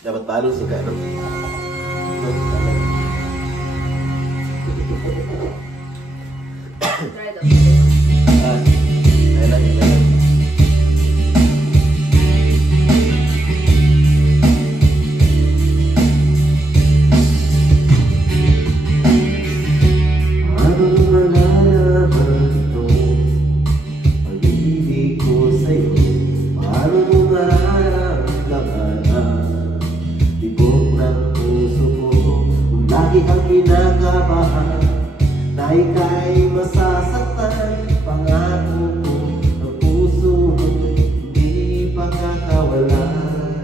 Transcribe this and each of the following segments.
Dapat balong suka, no? Try daw. Lagi kang kinakabahan na ika'y masasaktan. Pangako ko ng puso mo hindi pagkakawalan.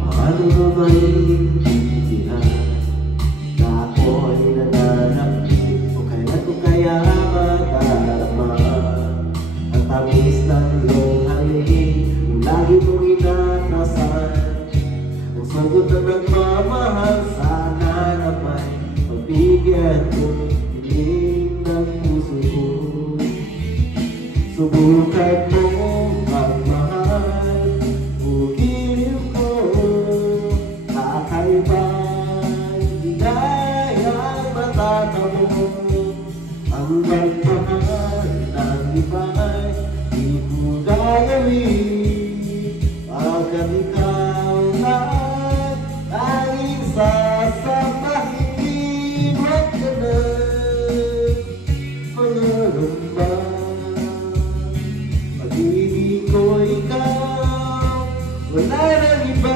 Paano mo maintindihan na ako'y nananakit o kailan ko kaya madarama ang tamis ng iyong hangin kung lagi kong inatrasan. Sagot na nagmamahal, sana na may pagbigyan ko hiling ng puso ko. Subukan mo magmahal, bugilin ko. Kakaiba'y hinayang matatamo. Ang magmahal ng iba'y di mo gagawin. Pagkat ikaw lang sasabahin, huwag ka na mangaramba. Pag-ibig ko ikaw, wala nang iba.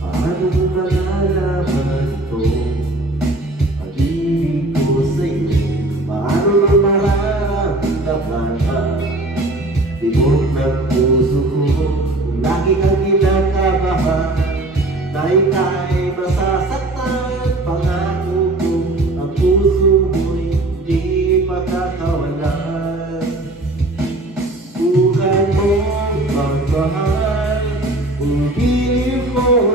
Paano mo malalaman ito? Pag-ibig ko sa'yo, paano mo mararamdaman? Tibok ng puso ko, lagi kang kinakabahan na ika'y masasaktan. Pangako ko ang puso mo'y hindi pagkakawalan. Bukan mo magmahal, bugilin mo.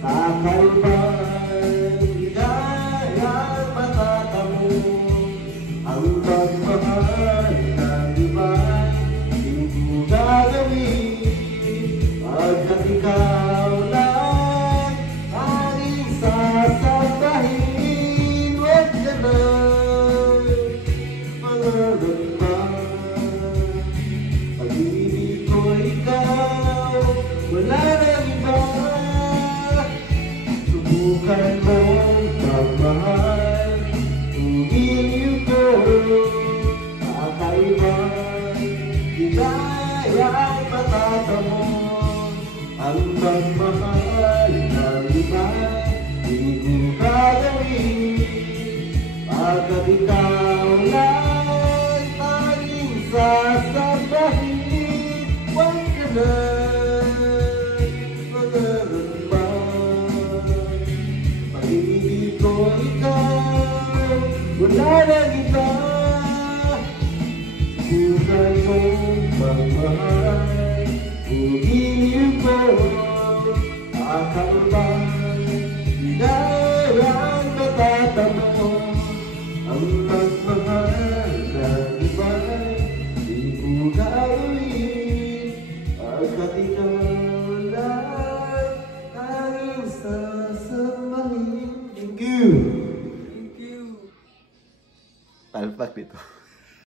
Kakaiba'y hinayang matatamo. Ang magmahal ng iba'y di mo gagawin. Pagkat ikaw lang aking sasabahin, huwag ka na mangaramba. Pag-ibig ko ikaw, wala nang iba. Subukan mo magmahal, bugilin ko. Kakaiba'y hinayang matatamo. Ang pagmamahal ng iba di ko gagawin. Pagkat ikaw lang tanging sasabahin, huwag ka na mangaramba. Pag-ibig ko ikaw, wala nang iba. Subukan mo magmahal,